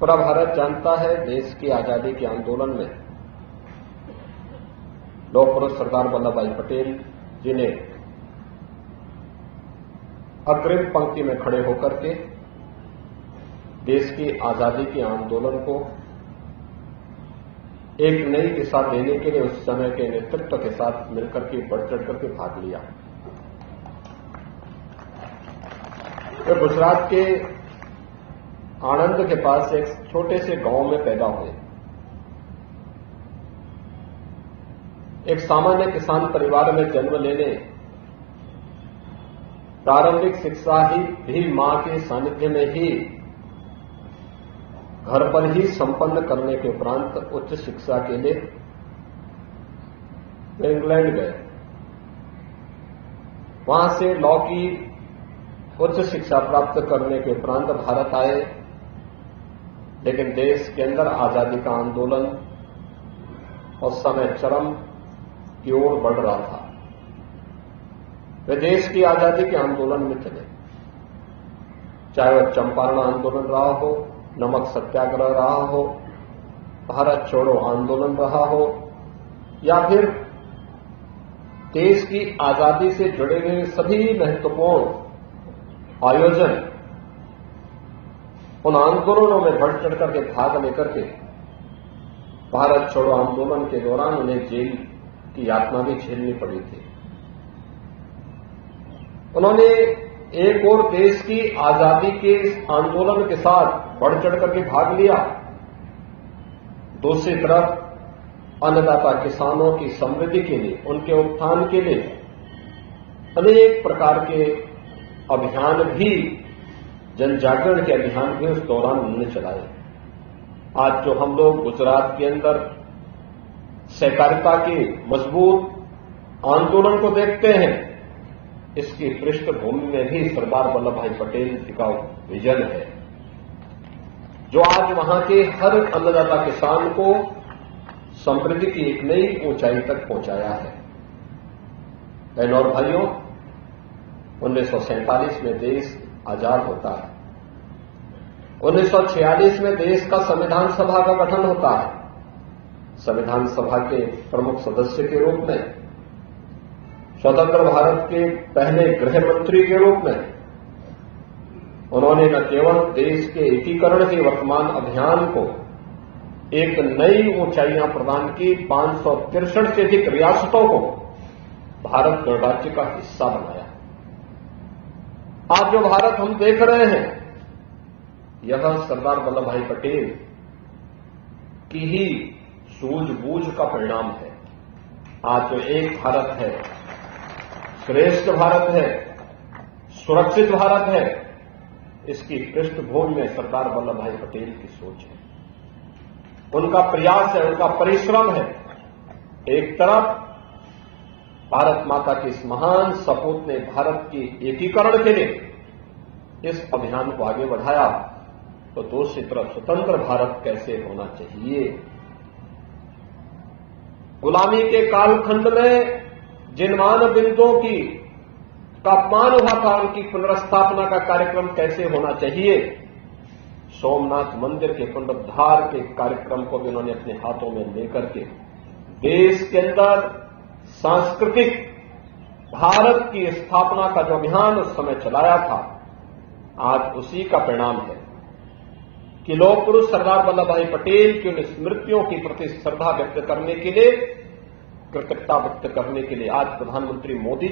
पूरा भारत जानता है देश की आजादी के आंदोलन में लौह पुरुष सरदार वल्लभ भाई पटेल जी ने अग्रिम पंक्ति में खड़े होकर के देश की आजादी के आंदोलन को एक नई दिशा देने के लिए उस समय के नेतृत्व के साथ मिलकर के बढ़ चढ़ करके भाग लिया। वे गुजरात के आणंद के पास एक छोटे से गांव में पैदा हुए। एक सामान्य किसान परिवार में जन्म लेने, प्रारंभिक शिक्षा ही भी मां के सानिध्य में ही घर पर ही संपन्न करने के उपरांत उच्च शिक्षा के लिए इंग्लैंड गए। वहां से लॉ की उच्च शिक्षा प्राप्त करने के उपरांत भारत आए, लेकिन देश के अंदर आजादी का आंदोलन उस समय चरम की ओर बढ़ रहा था। वे देश की आजादी के आंदोलन में चले, चाहे वह चंपारण आंदोलन रहा हो, नमक सत्याग्रह रहा हो, भारत छोड़ो आंदोलन रहा हो, या फिर देश की आजादी से जुड़े हुए सभी महत्वपूर्ण आयोजन, उन आंदोलनों में बढ़ चढ़ करके भाग लेकर के भारत छोड़ो आंदोलन के दौरान उन्हें जेल की यातना भी झेलनी पड़ी थी। उन्होंने एक और देश की आजादी के इस आंदोलन के साथ बढ़ चढ़ करके भाग लिया, दूसरी तरफ अन्नदाता किसानों की समृद्धि के लिए, उनके उत्थान के लिए अनेक प्रकार के अभियान भी, जन जागरण के अभियान भी उस दौरान उन्होंने चलाए। आज जो हम लोग गुजरात के अंदर सहकारिता के मजबूत आंदोलन को देखते हैं, इसकी पृष्ठभूमि में भी सरदार वल्लभ भाई पटेल जी का विजन है, जो आज वहां के हर अन्नदाता किसान को समृद्धि की एक नई ऊंचाई तक पहुंचाया है। बहनों और भाइयों, 1947 में देश आजाद होता है। 1946 में देश का संविधान सभा का गठन होता है। संविधान सभा के प्रमुख सदस्य के रूप में, स्वतंत्र भारत के पहले गृह मंत्री के रूप में उन्होंने न केवल देश के एकीकरण के वर्तमान अभियान को एक नई ऊंचाइयां प्रदान की, 563 से अधिक रियासतों को भारत गणराज्य का हिस्सा बनाया। आज जो भारत हम देख रहे हैं, यह सरदार वल्लभ भाई पटेल की ही सूझबूझ का परिणाम है। आज जो एक भारत है, श्रेष्ठ भारत है, सुरक्षित भारत है, इसकी पृष्ठभूमि में सरदार वल्लभ भाई पटेल की सोच है, उनका प्रयास है, उनका परिश्रम है। एक तरफ भारत माता के इस महान सपूत ने भारत की एकीकरण के लिए इस अभियान को आगे बढ़ाया, तो दूसरी तरफ स्वतंत्र भारत कैसे होना चाहिए। गुलामी के कालखंड में जिन मानव बिंदुओं की का अपमान हुआ था, उनकी पुनर्स्थापना का कार्यक्रम कैसे होना चाहिए। सोमनाथ मंदिर के पुनरुद्धार के कार्यक्रम को भी उन्होंने अपने हाथों में लेकर के देश के अंदर सांस्कृतिक भारत की स्थापना का जो अभियान उस समय चलाया था, आज उसी का परिणाम है कि लौह पुरुष सरदार वल्लभ भाई पटेल की उन स्मृतियों की प्रति श्रद्धा व्यक्त करने के लिए, कृतज्ञता व्यक्त करने के लिए आज प्रधानमंत्री मोदी